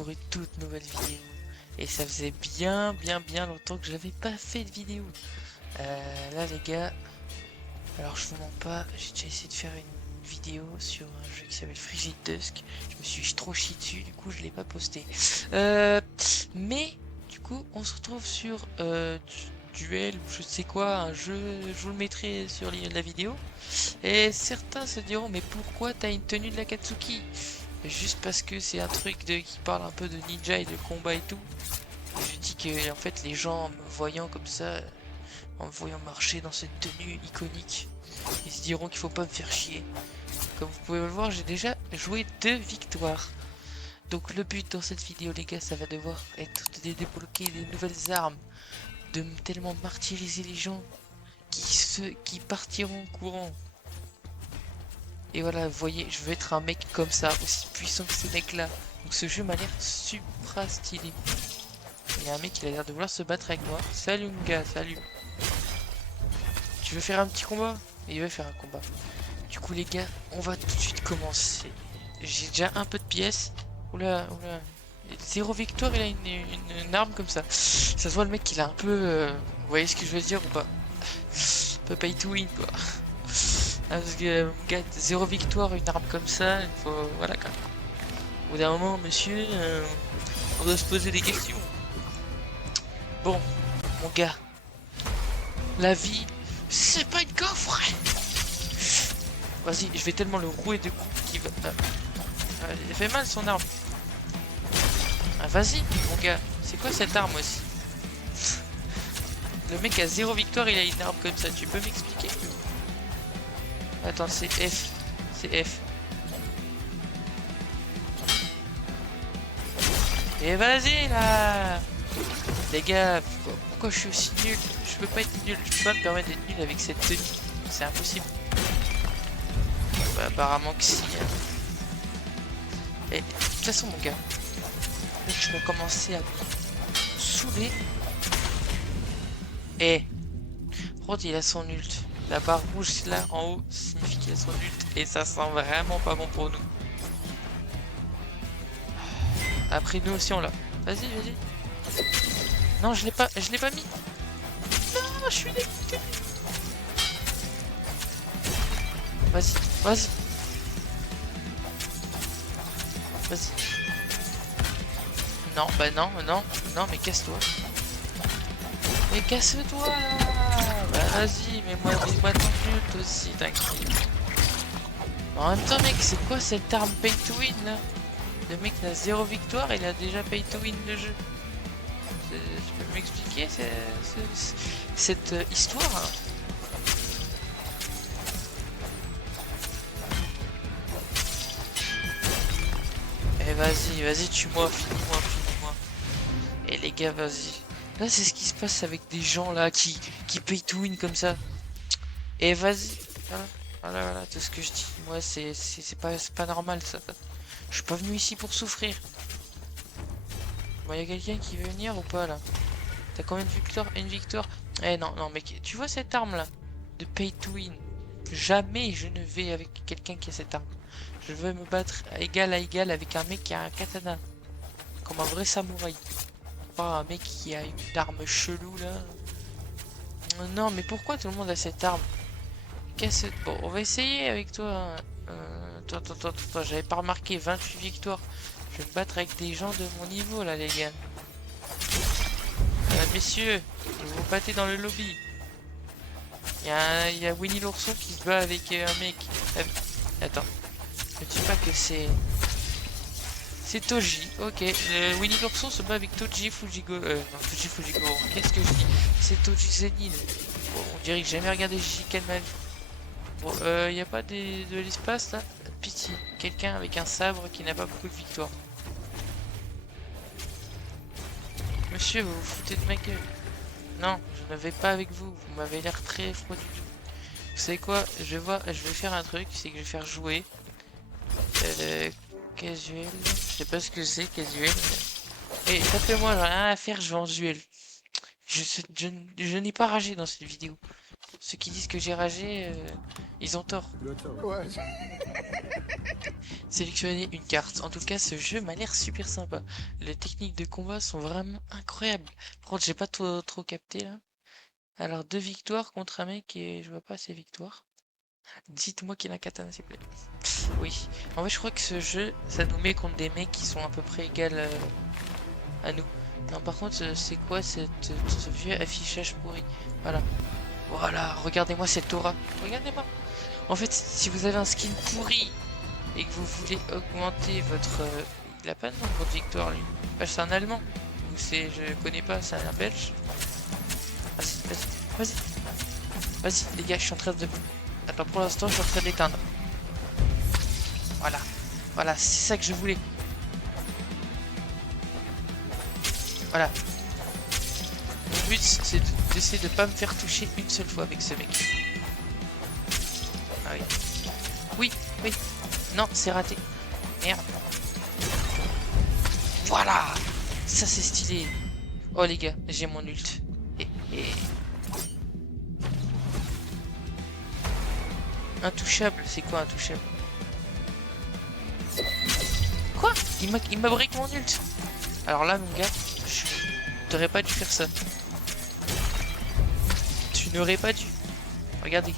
pour une toute nouvelle vidéo. Et ça faisait bien longtemps que j'avais pas fait de vidéo. Là les gars, alors je vous mens pas, j'ai déjà essayé de faire une vidéo sur un jeu qui s'appelle Frigid Dusk. Je me suis trop chié dessus, du coup je l'ai pas posté. Mais du coup on se retrouve sur Duel ou je sais quoi, un jeu, je vous le mettrai sur la vidéo. Et certains se diront mais pourquoi t'as une tenue de l'Akatsuki? Juste parce que c'est un truc qui parle un peu de ninja et de combat et tout. Et je dis que en fait les gens me voyant comme ça, en me voyant marcher dans cette tenue iconique, ils se diront qu'il faut pas me faire chier. Comme vous pouvez le voir, j'ai déjà joué 2 victoires. Donc le but dans cette vidéo les gars, ça va devoir être de débloquer des nouvelles armes, de tellement martyriser les gens qui partiront en courant. Et voilà, vous voyez, je veux être un mec comme ça, aussi puissant que ces mecs-là. Donc ce jeu m'a l'air supra stylé. Il y a un mec qui a l'air de vouloir se battre avec moi. Salut mon gars, salut. Tu veux faire un petit combat? Il veut faire un combat. Du coup les gars, on va tout de suite commencer. J'ai déjà un peu de pièces. Oula, oula. Zéro victoire, il a une arme comme ça. Ça se voit le mec il a un peu... Vous voyez ce que je veux dire ou pas? Un peu pay to win quoi. Ah, parce que gars, zéro victoire, une arme comme ça, il faut... Voilà quoi. Au bout d'un moment, monsieur, on doit se poser des questions. Bon, mon gars, la vie, c'est pas une coffre. Vas-y, je vais tellement le rouer de coups qu'il va... il fait mal son arme. Ah, vas-y, mon gars, c'est quoi cette arme aussi? Le mec a zéro victoire, il a une arme comme ça, tu peux m'expliquer? Attends, c'est F. C'est F. Et vas-y là! Les gars, pourquoi je suis aussi nul? Je peux pas être nul, je peux pas me permettre d'être nul avec cette tenue. C'est impossible. Bah, apparemment que si. Et de toute façon, mon gars, mec, je vais commencer à me saouler. Et Rod, il a son ult. La barre rouge là en haut signifie qu'il a son ult. Et ça sent vraiment pas bon pour nous. Après, nous aussi on l'a. Vas-y, vas-y. Non, je l'ai pas mis. Non, je suis dégoûté. Vas-y, vas-y. Vas-y. Non, bah non, non, non, mais casse-toi. Mais casse-toi là. Bah vas-y, mets-moi ton ult aussi, t'inquiète. En même temps, mec, c'est quoi cette arme pay to win là? Le mec n'a zéro victoire, il a déjà pay to win le jeu. Tu peux m'expliquer cette histoire hein? Eh vas-y, vas-y, tue-moi, finis-moi. Et les gars, vas-y. Là, c'est ce qui se passe avec des gens là qui pay to win comme ça. Et vas-y. Voilà, tout ce que je dis. Moi, c'est pas normal ça. Je suis pas venu ici pour souffrir. Bon, y a quelqu'un qui veut venir ou pas là? T'as combien de victoires? Une victoire? Eh non, non, mec, tu vois cette arme là? De pay to win. Jamais je ne vais avec quelqu'un qui a cette arme. Je veux me battre égal à égal avec un mec qui a un katana. Comme un vrai samouraï. Pas un mec qui a une arme chelou là. Non, mais pourquoi tout le monde a cette arme? Bon, on va essayer avec toi. Hein. Attends, j'avais pas remarqué 28 victoires. Je vais me battre avec des gens de mon niveau là, les gars. Messieurs, vous battez dans le lobby. Il y a Winnie l'ourson qui se bat avec un mec. Attends, ne dis pas que c'est... C'est Toji, ok. Winnie l'ourson se bat avec Toji Fujigoro. Non, Toji Fujigoro. Qu'est-ce que je dis? C'est Toji Zenin. Bon, on dirait que j'ai jamais regardé JK de ma vie. Bon, y a pas de l'espace là? Pitié, quelqu'un avec un sabre qui n'a pas beaucoup de victoires. Monsieur, vous vous foutez de ma gueule. Non, je ne vais pas avec vous. Vous m'avez l'air très froid du tout. Vous savez quoi? Je vais faire un truc, c'est que je vais faire jouer casuel. Je sais pas ce que c'est casuel. Et tapez-moi, j'en ai rien à faire, je vais en duel. Je n'ai pas ragé dans cette vidéo. Ceux qui disent que j'ai ragé, ils ont tort. Ouais. sélectionner une carte. En tout cas, ce jeu m'a l'air super sympa. Les techniques de combat sont vraiment incroyables. Par contre, j'ai pas trop capté là. Alors, 2 victoires contre un mec et je vois pas ces victoires. Dites-moi qu'il a un katana, s'il vous plaît. Oui. En fait, je crois que ce jeu, ça nous met contre des mecs qui sont à peu près égales à nous. Non, par contre, c'est quoi ce vieux affichage pourri? Voilà. Voilà, regardez-moi cette aura. Regardez-moi. En fait, si vous avez un skin pourri et que vous voulez augmenter votre... il a pas de nom de victoire, lui. Ah, c'est un Allemand. Ou c'est... Je connais pas, c'est un Belge. Vas-y, vas-y, vas-y. Vas-y, les gars, je suis en train de... Attends, pour l'instant, je suis en train d'éteindre. Voilà. Voilà, c'est ça que je voulais. Voilà. Mon but, c'est d'essayer de pas me faire toucher une seule fois avec ce mec. Ah oui. Oui, oui. Non, c'est raté. Merde. Voilà. Ça, c'est stylé. Oh, les gars, j'ai mon ult. Intouchable, c'est quoi intouchable? Quoi? Il m'a break mon ult. Alors là, mon gars, t'aurais pas dû faire ça. Tu n'aurais pas dû. Regardez.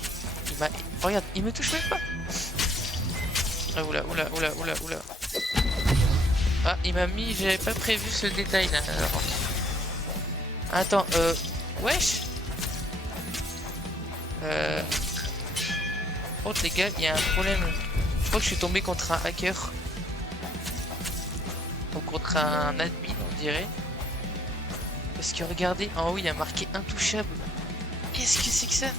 Regarde, il me touche même pas. Ah, oula, oula, oula, oula, oula. Ah, il m'a mis... J'avais pas prévu ce détail là. Alors... Attends, wesh. Oh les gars, il y a un problème. Je crois que je suis tombé contre un hacker. Ou contre un admin, on dirait. Parce que regardez, en haut il y a marqué intouchable. Qu'est-ce que c'est que ça?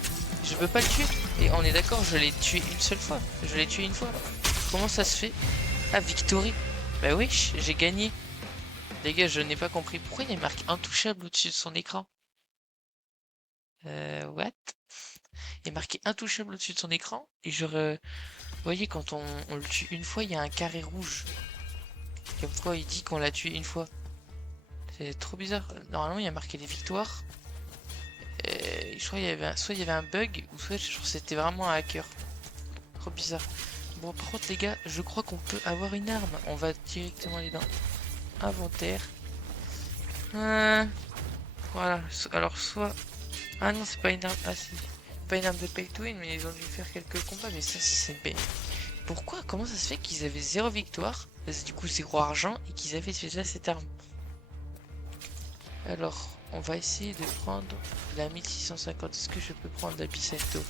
Je peux pas le tuer. Et on est d'accord, je l'ai tué une seule fois. Je l'ai tué une fois. Comment ça se fait? Ah, victory. Bah oui, j'ai gagné. Les gars, je n'ai pas compris. Pourquoi il y a marqué intouchable au-dessus de son écran? What? Il y a marqué intouchable au-dessus de son écran. Et genre, vous voyez, quand on le tue une fois, il y a un carré rouge. Comme quoi, il dit qu'on l'a tué une fois. C'est trop bizarre. Normalement, il y a marqué les victoires. Je crois qu'il y avait soit il y avait un bug, ou soit je crois que c'était vraiment un hacker. Trop bizarre. Bon, par contre, les gars, je crois qu'on peut avoir une arme. On va directement aller dans inventaire. Voilà. Alors, soit... Ah non, c'est pas une arme. Ah si. Pas une arme de pay to win, mais ils ont dû faire quelques combats. Mais ça, c'est bête. Pourquoi? Comment ça se fait qu'ils avaient 0 victoire, du coup 0 argent, et qu'ils avaient déjà cette arme? Alors, on va essayer de prendre la 1650. Est-ce que je peux prendre la Bicento?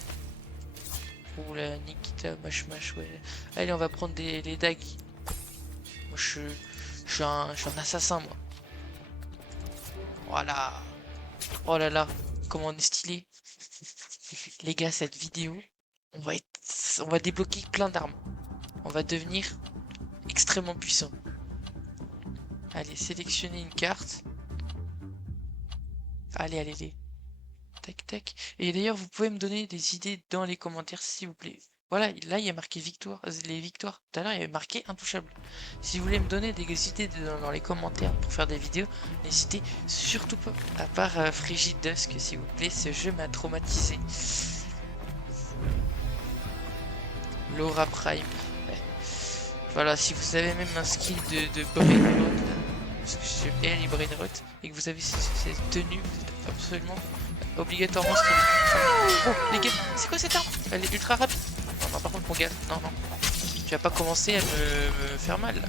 Ou la Nikita Mash, ouais. Allez, on va prendre les dagues. Moi, je suis un assassin, moi. Voilà. Oh là là, comment on est stylé. Les gars, cette vidéo, on va débloquer plein d'armes. On va devenir extrêmement puissant. Allez, sélectionner une carte. Allez, allez, allez. Tac, tac. Et d'ailleurs, vous pouvez me donner des idées dans les commentaires, s'il vous plaît. Voilà, là, il y a marqué victoire, les victoires. Tout à l'heure, il y avait marqué intouchable. Si vous voulez me donner des idées dans les commentaires pour faire des vidéos, n'hésitez surtout pas. À part Frigid Dusk, s'il vous plaît, ce jeu m'a traumatisé. Laura Prime. Ouais. Voilà, si vous avez même un skill de Brainrot, parce que j'ai elle et Brainrot, et que vous avez cette tenue, vous êtes absolument obligatoirement stylé. Oh les gars, c'est quoi cette arme? Elle est ultra rapide. Non, non, par contre mon gars, non, non. Tu vas pas commencer à me faire mal là.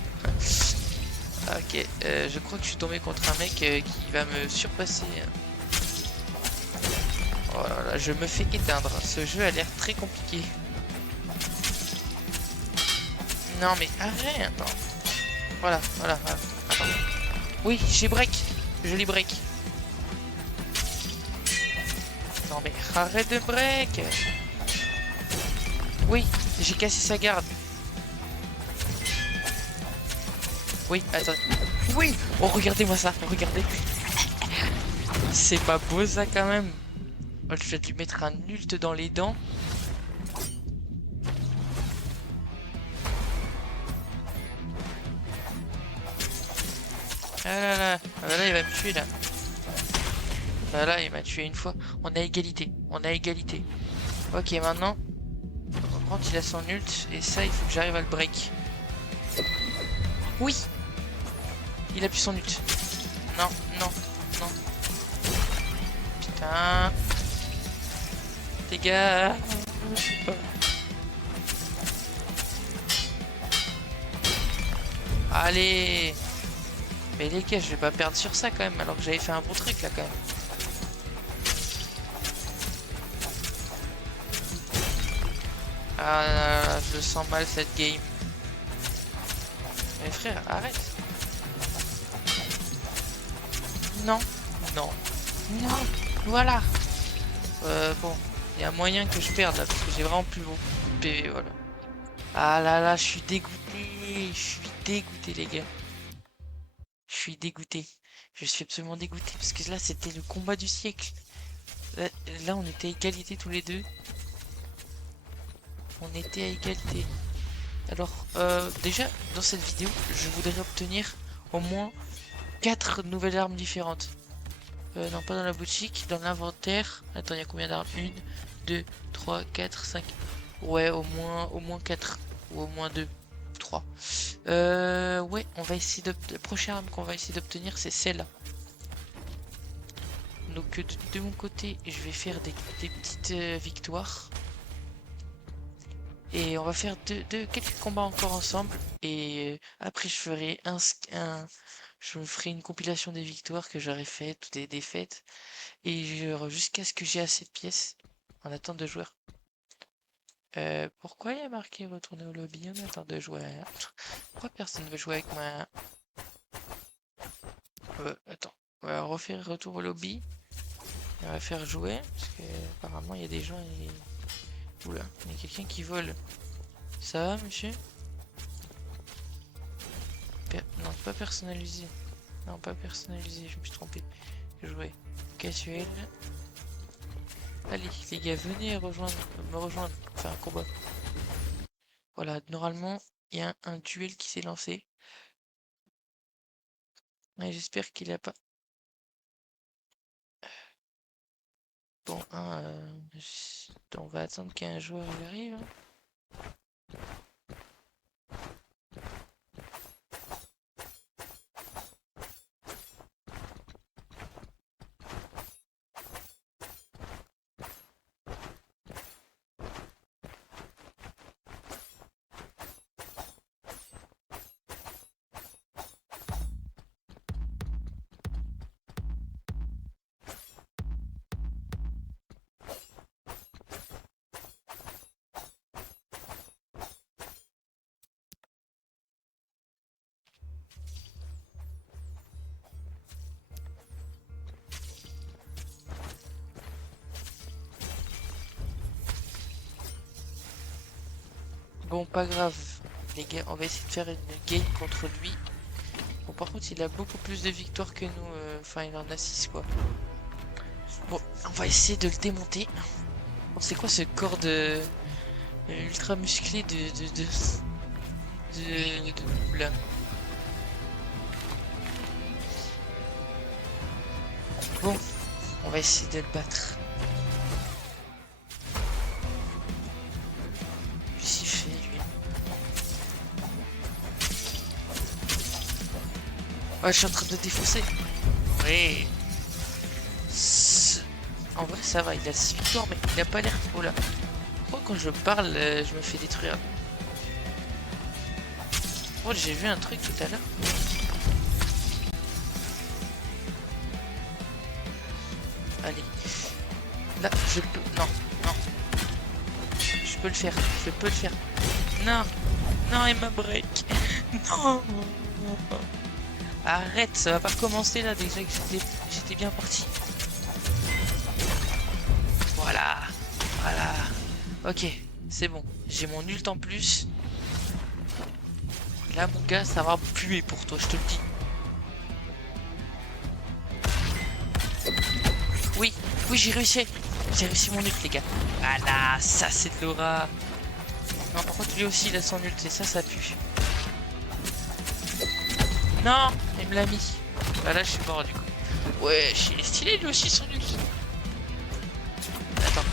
Ok, je crois que je suis tombé contre un mec qui va me surpasser. Oh là là, je me fais éteindre. Ce jeu a l'air très compliqué. Non mais arrête. Attends. Voilà, voilà, voilà. Attends. Oui, j'ai break. Je l'ai break. Non mais arrête de break. Oui, j'ai cassé sa garde. Oui, attends. Oui. Oh, regardez-moi ça, regardez. C'est pas beau ça quand même. Oh, je vais lui mettre un ult dans les dents. Ah là là, ah là, il va me tuer là. Ah là, il m'a tué une fois. On a égalité, on a égalité. Ok, maintenant, quand il a son ult, et ça, il faut que j'arrive à le break. Oui. Il a plus son ult. Non, non, non. Putain. Les gars. Je sais pas. Allez. Mais les gars, je vais pas perdre sur ça quand même, alors que j'avais fait un bon truc là quand même. Ah là là, je sens mal cette game. Mais frère, arrête. Non, non, non. Voilà. Bon, il y a moyen que je perde là, parce que j'ai vraiment plus beaucoup de PV, voilà. Ah là là, je suis dégoûté. Je suis dégoûté les gars. Je suis dégoûté. Je suis absolument dégoûté, parce que là, c'était le combat du siècle. Là, on était à égalité tous les deux. On était à égalité. Alors, déjà, dans cette vidéo, je voudrais obtenir au moins 4 nouvelles armes différentes. Non, pas dans la boutique, dans l'inventaire. Attends, il y a combien d'armes? 1, 2, 3, 4, 5. Ouais, au moins 4. Ou au moins 2, 3. Ouais, on va essayer de... La prochaine arme qu'on va essayer d'obtenir, c'est celle-là. Donc, de mon côté, je vais faire des petites victoires. Et on va faire quelques combats encore ensemble. Et après, je me ferai une compilation des victoires que j'aurais faites, ou des défaites. Et jusqu'à ce que j'ai assez de pièces en attente de joueurs. Pourquoi il y a marqué retourner au lobby en attente de joueurs? Pourquoi personne ne veut jouer avec moi? Attends. On va refaire retour au lobby. Et on va faire jouer. Parce que apparemment il y a des gens et... Oula, il y a quelqu'un qui vole. Ça va, monsieur? Non, pas personnalisé. Non, pas personnalisé, je me suis trompé. Jouer. Casuel. Allez, les gars, venez me rejoindre. Faire un combat. Voilà, normalement, il y a un duel qui s'est lancé. Ouais, j'espère qu'il a pas... Bon, on va attendre qu'un joueur arrive. Bon, pas grave, les gars, on va essayer de faire une game contre lui. Bon, par contre, il a beaucoup plus de victoires que nous. Enfin, il en a 6, quoi. Bon, on va essayer de le démonter. Bon, c'est quoi ce corps ultra musclé là. Bon, on va essayer de le battre. Qu'est-ce qu'il fait, lui? Ouais, je suis en train de défoncer. Oui. En vrai, ça va, il a 6 victoires, mais il a pas l'air trop là. Pourquoi quand je parle, je me fais détruire? Oh, j'ai vu un truc tout à l'heure. Allez. Là, je peux... Non, non. Je peux le faire, je peux le faire. Non, non, il m'a break. Non. Arrête, ça va pas recommencer là, déjà que j'étais bien parti. Voilà, voilà. Ok, c'est bon. J'ai mon ult en plus. Là, mon gars, ça va puer pour toi, je te le dis. Oui, oui, j'ai réussi. J'ai réussi mon ult, les gars. Voilà, ça, c'est de l'aura. Non, par contre, lui aussi, il a son ult, et ça pue. Non, il me l'a mis. Bah là, je suis mort, du coup. Ouais, il est stylé, lui aussi, son ult. Attends,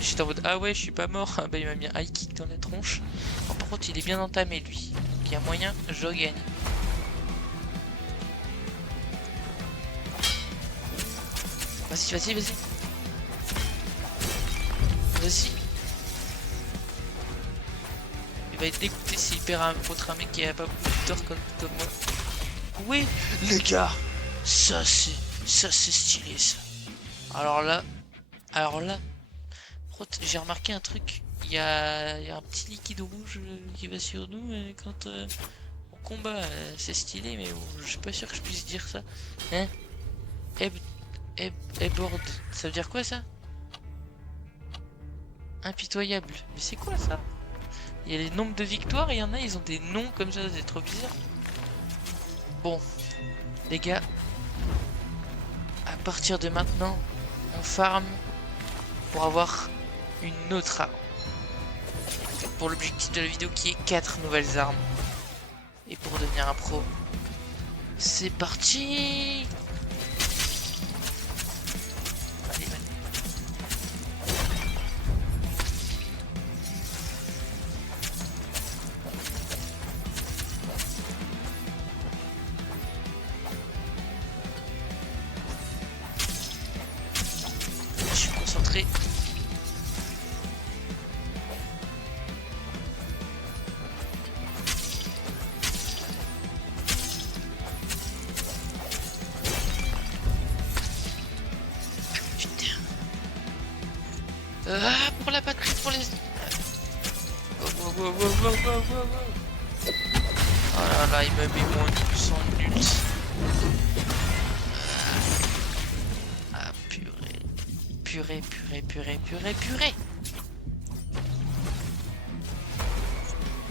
j'étais en mode, ah ouais, je suis pas mort. Bah, il m'a mis un high kick dans la tronche. Bon, par contre, il est bien entamé, lui. Donc, il y a moyen, je gagne. Vas-y, vas-y, vas-y. Vas-y. Il va être dégoûté s'il perd contre un mec qui a pas beaucoup de tort comme moi. Oui, les gars. Ça c'est stylé ça. Alors là, j'ai remarqué un truc. Il y a un petit liquide rouge qui va sur nous quand on combat. C'est stylé, mais bon, je suis pas sûr que je puisse dire ça. Hein? Eboard. Ça veut dire quoi ça? Impitoyable. Mais c'est quoi ça? Il y a les nombres de victoires et il y en a, ils ont des noms comme ça, c'est trop bizarre. Bon, les gars, à partir de maintenant, on farm pour avoir une autre arme. Pour l'objectif de la vidéo qui est 4 nouvelles armes. Et pour devenir un pro, c'est parti! Allez, allez. Je suis concentré. Ah, pour la batterie, pour les... Wow. Oh là là, il m'a mis mon son nul. Ah, purée. Purée.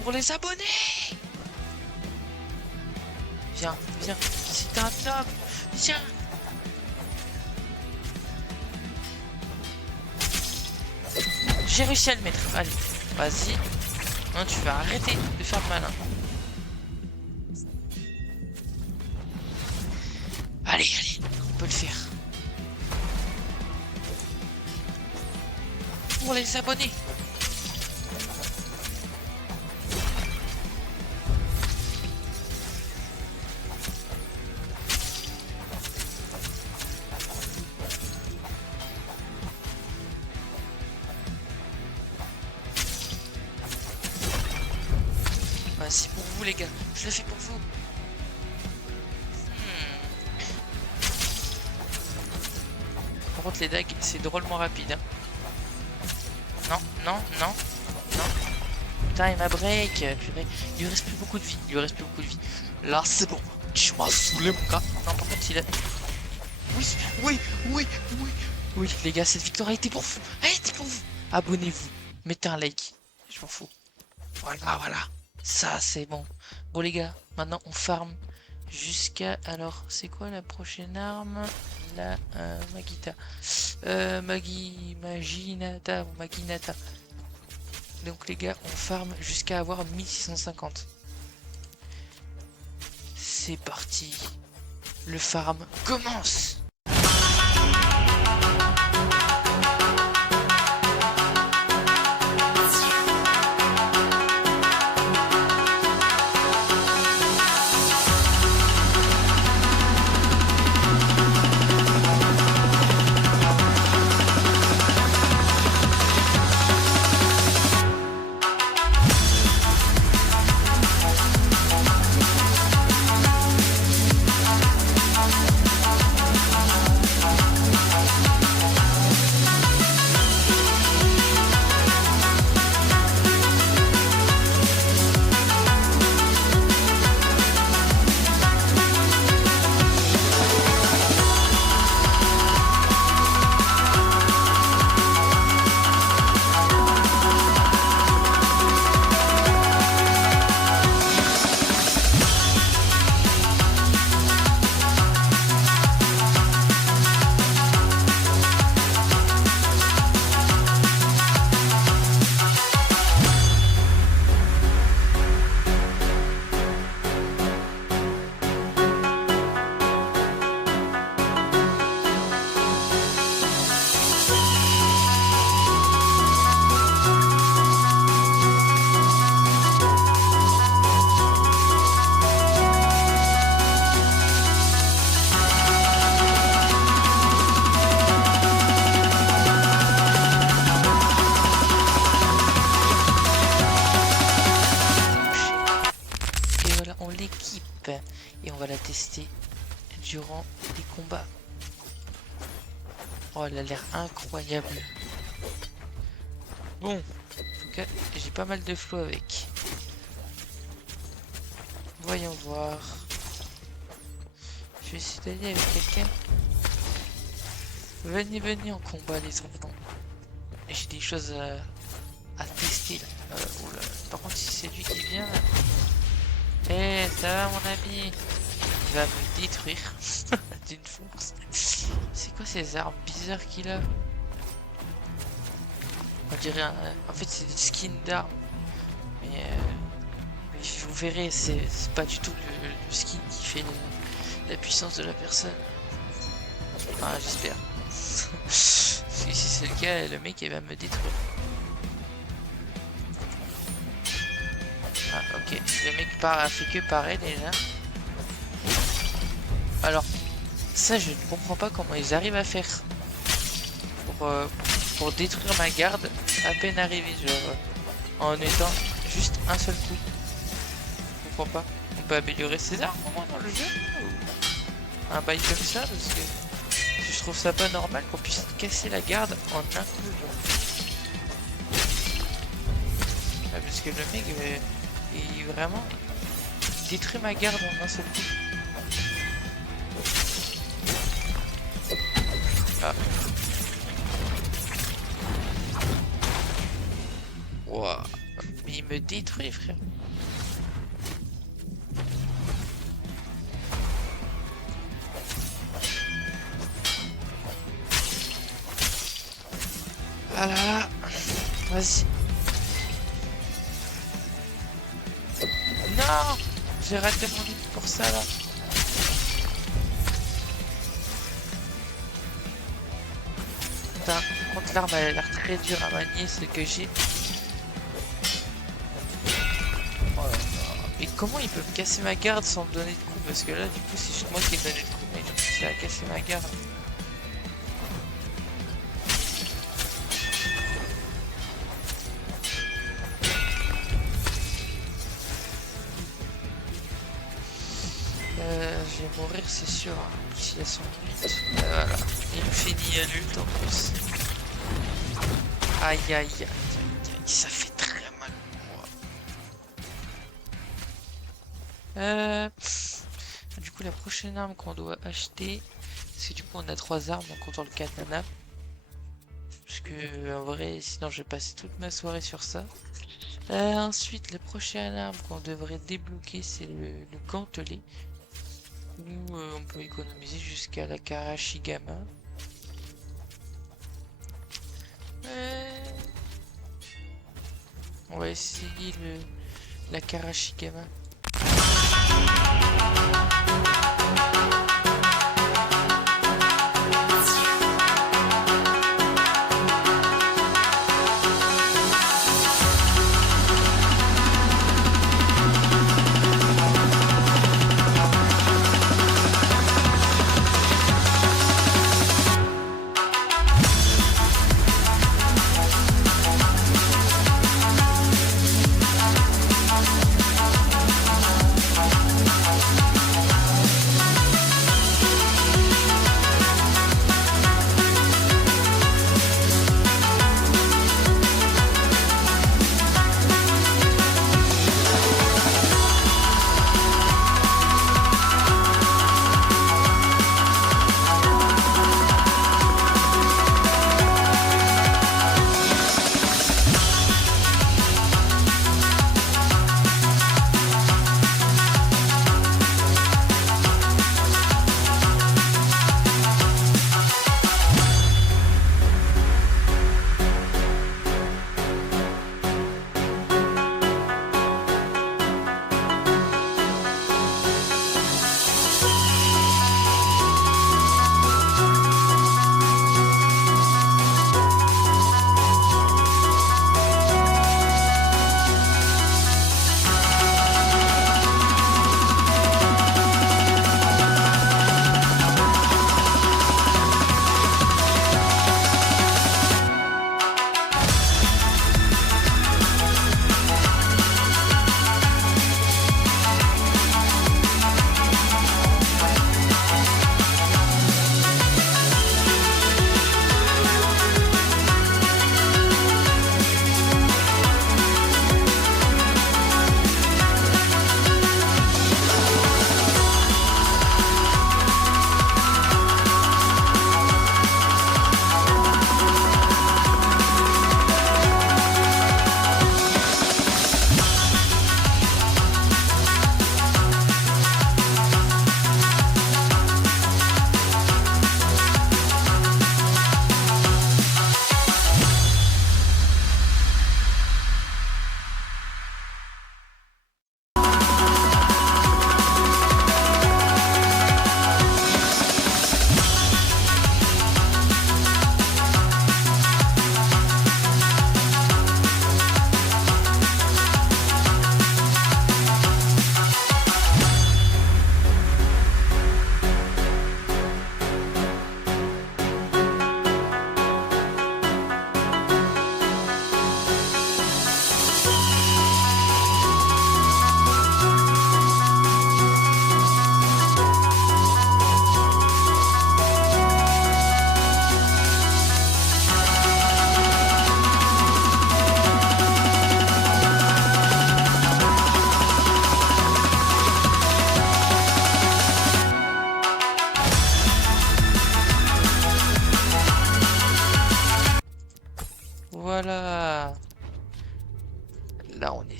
Pour les abonnés. Viens, c'est un homme. Viens. J'ai réussi à le mettre. Allez, vas-y. Non, tu vas arrêter de faire le malin. Allez, on peut le faire. Pour les abonnés. C'est pour vous les gars, je le fais pour vous. Par contre les dagues c'est drôlement rapide. Hein. Non. Putain il m'a break, purée. Il lui reste plus beaucoup de vie. Là c'est bon. Tu m'as saoulé mon gars. Non par contre il a... Oui les gars, cette victoire a été pour vous. Abonnez-vous. Mettez un like. Je m'en fous. Voilà. Ça c'est bon. Bon les gars, maintenant on farm jusqu'à... Alors c'est quoi la prochaine arme? La Magita. Maginata ou Maginata. Donc les gars, on farm jusqu'à avoir 1650. C'est parti. Le farm commence. et on va la tester durant les combats. Oh, elle a l'air incroyable. Bon, en tout cas, j'ai pas mal de flow avec. Voyons voir. Je vais essayer d'aller avec quelqu'un. Venez en combat les enfants. J'ai des choses à tester là. Oula. Par contre, si c'est lui qui vient là... Eh, ça va mon ami? Il va me détruire d'une force. C'est quoi ces armes bizarres qu'il a? On dirait en fait c'est des skins d'armes. Mais vous verrez, c'est pas du tout le skin qui fait la puissance de la personne. Enfin, j'espère. Si c'est le cas, le mec il va me détruire. Ah ok, le mec a fait que pareil déjà. Alors, ça je ne comprends pas comment ils arrivent à faire pour détruire ma garde à peine arrivé, genre en étant juste un seul coup. Je comprends pas. On peut améliorer ses armes au moins dans le jeu ou un bail comme ça parce que je trouve ça pas normal qu'on puisse casser la garde en un coup. Ah, parce que le mec il vraiment il détruit ma garde en un seul coup. Ah. Wow. Mais il me détruit, frère. Ah là là. Vas-y. Non, j'ai raté mon lit pour ça là. Putain, contre l'arme elle a l'air très dure à manier, ce que j'ai. Oh là là. Mais comment il peut me casser ma garde sans me donner de coups? Parce que là du coup c'est juste moi qui ai donné de coups, mais du coup ça a cassé ma garde. Je vais mourir c'est sûr, hein, s'il y a son ult. Voilà, il me finit à l'ult en plus. Aïe aïe aïe aïe, ça fait très mal pour moi. Du coup la prochaine arme qu'on doit acheter, c'est du coup on a 3 armes, donc on tourne le katana. Parce que en vrai sinon je vais passer toute ma soirée sur ça. Ensuite la prochaine arme qu'on devrait débloquer c'est le gantelet. Où on peut économiser jusqu'à la Karashigama. On va essayer la Karashigama.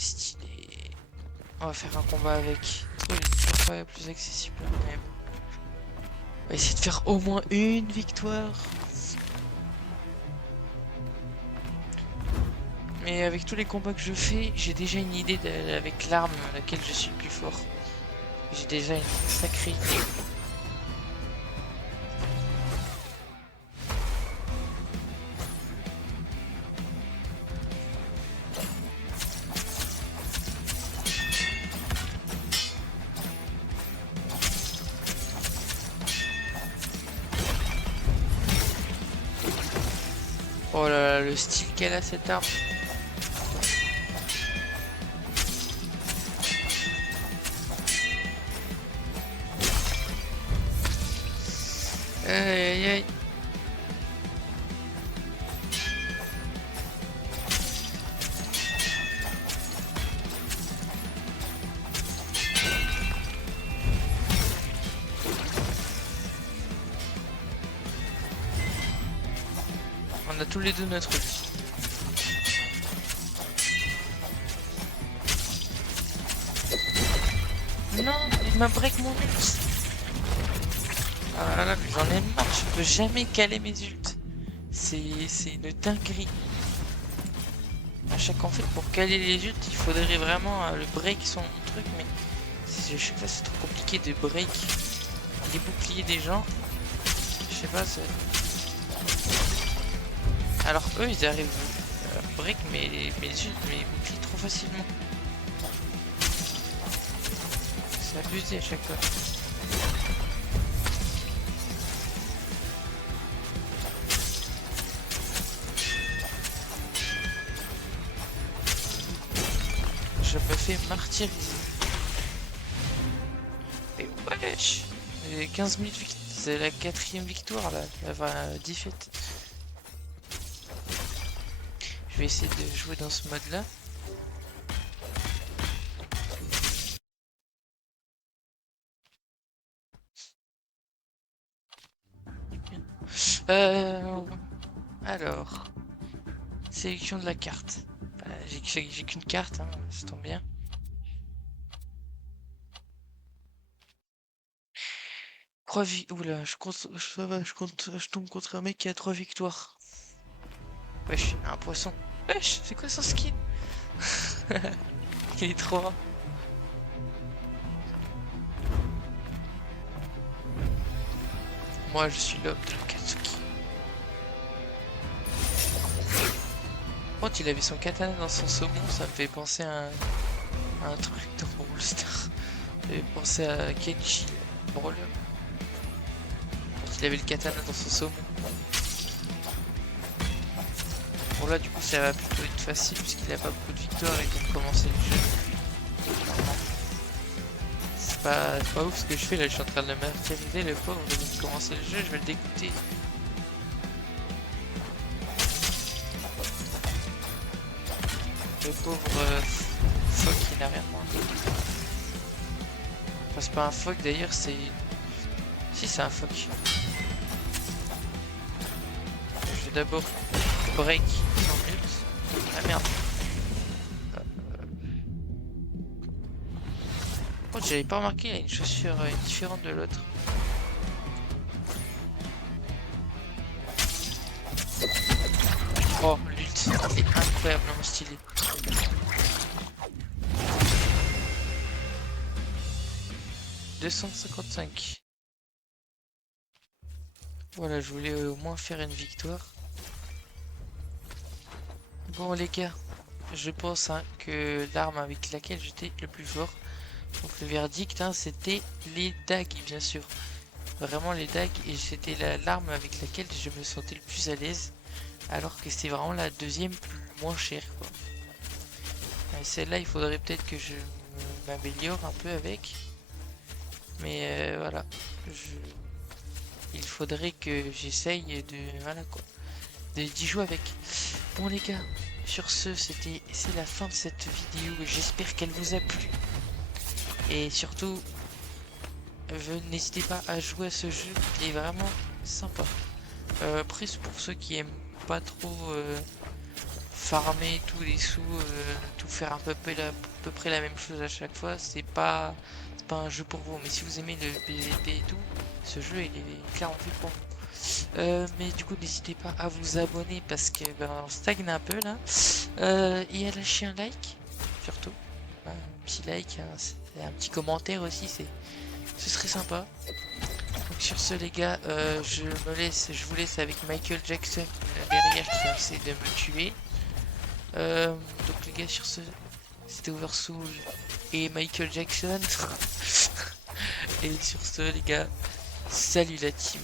stylé. On va faire un combat avec. Oh, il est 3 fois plus accessible même. On va essayer de faire au moins une victoire. Mais avec tous les combats que je fais, j'ai déjà une idée avec l'arme laquelle je suis le plus fort. J'ai déjà une sacrée idée. Oh là là, le style qu'elle a cette arme. Aïe aïe aïe. On a tous les deux notre ult. Non, il m'a break mon ult. Ah là là, mais j'en ai marre, je peux jamais caler mes ults. C'est une dinguerie. À chaque fois, en fait, pour caler les ults, il faudrait vraiment le break son truc, mais chaque fois c'est trop compliqué de break les boucliers des gens. Je sais pas, c'est... Alors eux, ils arrivent à break mes boucliers trop facilement. C'est abusé à chaque fois. Je me fais martyriser. Et wesh, 15 minutes, c'est la 4e victoire là, enfin 10 fêtes. Je vais essayer de jouer dans ce mode là. Alors, sélection de la carte. J'ai qu'une carte, hein, ça tombe bien. Oula, je tombe contre un mec qui a 3 victoires. Wesh, un poisson. Wesh, c'est quoi son skin? Il est trop rare. Moi, je suis l'homme de l'Akatsuki. Quand il avait son katana dans son saumon, ça me fait penser à un truc dans Brawl Stars. Ça me fait penser à Kenshi, Brawler. Il avait le katana dans son saumon. Bon là du coup ça va plutôt être facile puisqu'il a pas beaucoup de victoires et vient de commencer le jeu. C'est pas ouf ce que je fais là, je suis en train de le martyriser, le pauvre, il vient de commencer le jeu, je vais le dégoûter. Le pauvre phoque il n'a rien demandé. Enfin c'est pas un phoque d'ailleurs, c'est... Si c'est un phoque. Je vais d'abord break son ult. Ah merde. Oh, j'avais pas remarqué, il a une chaussure différente de l'autre. Oh, l'ult, il est incroyablement stylé. « 255. Voilà, je voulais au moins faire une victoire. Bon les gars, je pense hein, que l'arme avec laquelle j'étais le plus fort, donc le verdict hein, c'était les dagues bien sûr. Vraiment les dagues et c'était l'arme avec laquelle je me sentais le plus à l'aise. Alors que c'est vraiment la deuxième moins chère quoi. Celle-là il faudrait peut-être que je m'améliore un peu avec. Mais voilà. Il faudrait que j'essaye de... Voilà quoi. D'y jouer avec. Bon les gars, sur ce c'est la fin de cette vidéo. J'espère qu'elle vous a plu. Et surtout, n'hésitez pas à jouer à ce jeu. Il est vraiment sympa. Après pour ceux qui aiment pas trop farmer tous les sous, tout faire à peu près la même chose à chaque fois, c'est pas un jeu pour vous. Mais si vous aimez le PvP et tout, ce jeu il est clairement fait pour vous. Mais du coup n'hésitez pas à vous abonner parce que ben, on stagne un peu là. Et à lâcher un like, surtout. Un petit like, un petit commentaire aussi, ce serait sympa. Donc sur ce les gars, je vous laisse avec Michael Jackson derrière qui essaie de me tuer. Donc les gars sur ce, c'était Oversoul et Michael Jackson. Et sur ce les gars, salut la team.